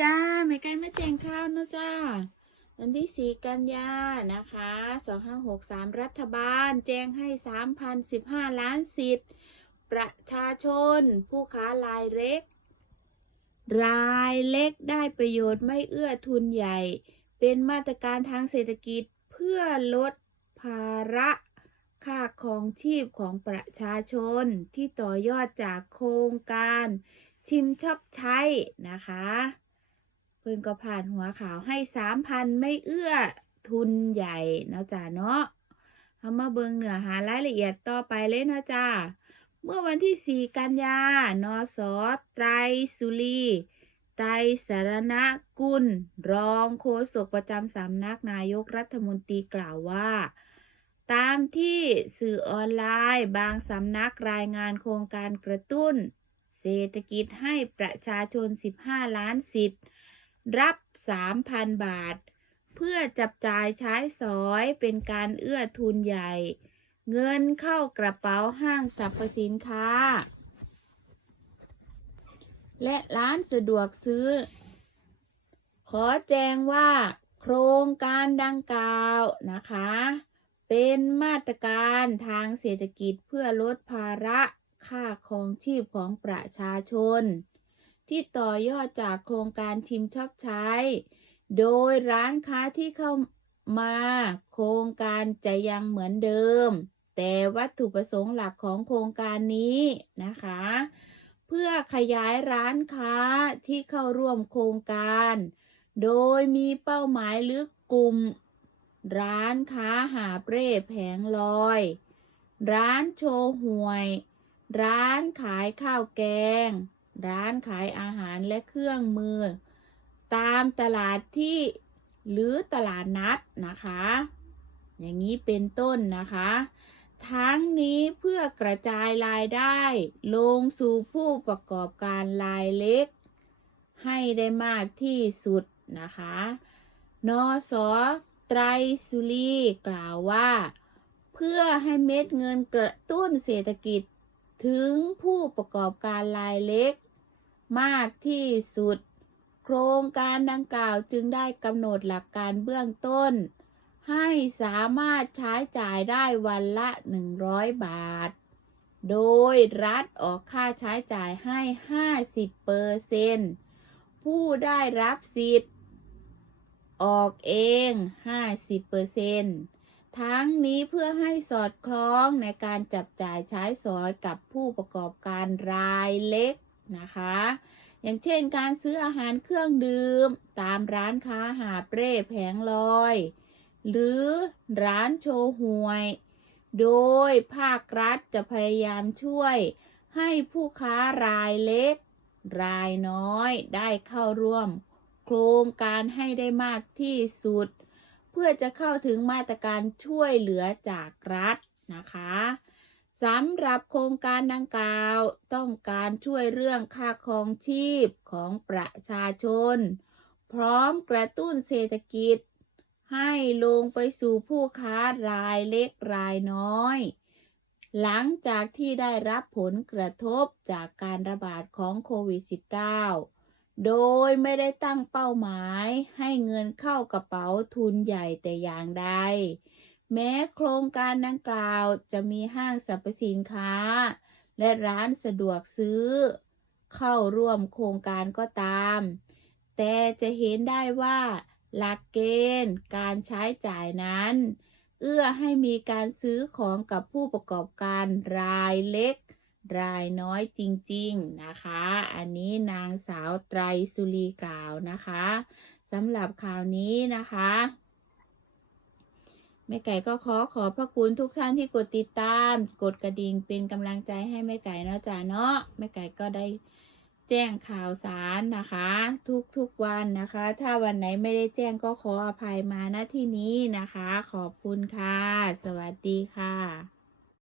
จ้าไม่ใกล้มาแจงข้าวนะจ้าวันที่ 4 กันยานะคะ 2563 รัฐบาล แจ้งให้ 3,015 ล้านสิทธิ์ ประชาชน ผู้ค้ารายเล็ก รายเล็กได้ประโยชน์ไม่เอื้อทุนใหญ่ เป็นมาตรการทางเศรษฐกิจเพื่อลดภาระค่าครองชีพของประชาชนที่ต่อยอดจากโครงการชิมชอบใช้นะคะ เพิ่นก็ผ่านหัวข่าวให้สามพันไม่เอื้อทุนใหญ่เนาะจ้าเนาะเอามาเบิงเหนือหารายละเอียดต่อไปเลยเนาะจ้าเมื่อวันที่ 4 กันยานสไตรสุรีไตรสารณกุล รองโฆษกประจำสำนักนายกรัฐมนตรีกล่าวว่า ตามที่สื่อออนไลน์บางสำนักรายงานโครงการกระตุ้น เศรษฐกิจให้ประชาชน 15 ล้านสิทธิ์ รับ 3,000 บาท เพื่อจับจ่ายใช้สอยเป็นการเอื้อทุนใหญ่ เงินเข้ากระเป๋าห้างสรรพสินค้า และร้านสะดวกซื้อ ขอแจ้งว่า โครงการดังกล่าวนะคะ เป็นมาตรการทางเศรษฐกิจเพื่อลดภาระค่าครองชีพของประชาชน ที่ต่อยอดจากโครงการชิมชอบใช้ โดยร้านค้าที่เข้ามาโครงการจะยังเหมือนเดิม แต่วัตถุประสงค์หลักของโครงการนี้นะคะ เพื่อขยายร้านค้าที่เข้าร่วมโครงการ โดยมีเป้าหมายลึกกลุ่ม ร้านค้าหาบเร่แผงลอย ร้านโชว์หวย ร้านขายข้าวแกง ร้านขายอาหารและเครื่องมือ ตามตลาดที่หรือตลาดนัดนะคะ อย่างนี้เป็นต้นนะคะ ทั้งนี้เพื่อกระจายรายได้ ลงสู่ผู้ประกอบการรายเล็ก ให้ได้มากที่สุดนะคะ นสไตรสุรีกล่าวว่า เพื่อให้เม็ดเงินกระตุ้นเศรษฐกิจถึงผู้ประกอบการรายเล็ก มากที่สุด โครงการดังกล่าวจึงได้กำหนดหลักการเบื้องต้น ให้สามารถใช้จ่ายได้วันละ 100 บาท โดยรัฐออกค่าใช้จ่ายให้ 50เปอร์เซนผู้ได้รับสิทธิ์ ออกเอง 50เปอร์เซนทั้งนี้เพื่อให้สอดคล้องในการจับจ่ายใช้สอยกับผู้ประกอบการรายเล็ก นะคะ อย่างเช่นการซื้ออาหารเครื่องดื่ม ตามร้านค้าหาบเร่แผงลอย หรือร้านโชว์หวย โดยภาครัฐจะพยายามช่วยให้ผู้ค้ารายเล็ก รายน้อยได้เข้าร่วม โครงการให้ได้มากที่สุด เพื่อจะเข้าถึงมาตรการช่วยเหลือจากรัฐนะคะ สำหรับโครงการดังกล่าวต้องการช่วยเรื่องค่าครองชีพของประชาชน พร้อมกระตุ้นเศรษฐกิจ ให้ลงไปสู่ผู้ค้ารายเล็กรายน้อย หลังจากที่ได้รับผลกระทบจากการระบาดของโควิด -19 โดยไม่ได้ตั้งเป้าหมายให้เงินเข้ากระเป๋าทุนใหญ่แต่อย่างใด แม้โครงการดังกล่าวจะมีห้างสรรพสินค้า และร้านสะดวกซื้อ เข้าร่วมโครงการก็ตาม แต่จะเห็นได้ว่าหลักเกณฑ์การใช้จ่ายนั้น เอื้อให้มีการซื้อของกับผู้ประกอบการรายเล็ก รายน้อยจริงๆนะคะ อันนี้นางสาวไตรสุรีกล่าวนะคะสำหรับข่าวนี้นะคะ แม่ไก่ก็ขอขอบพระคุณทุกท่านที่กดติดตาม กดกระดิ่งเป็นกำลังใจให้แม่ไก่เนาะจ้าเนาะแม่ไก่ก็ได้แจ้งข่าวสารนะคะ ทุกๆวันนะคะ ถ้าวันไหนไม่ได้แจ้งก็ขออภัยมาณที่นี้นะคะ ขอบคุณค่ะ สวัสดีค่ะ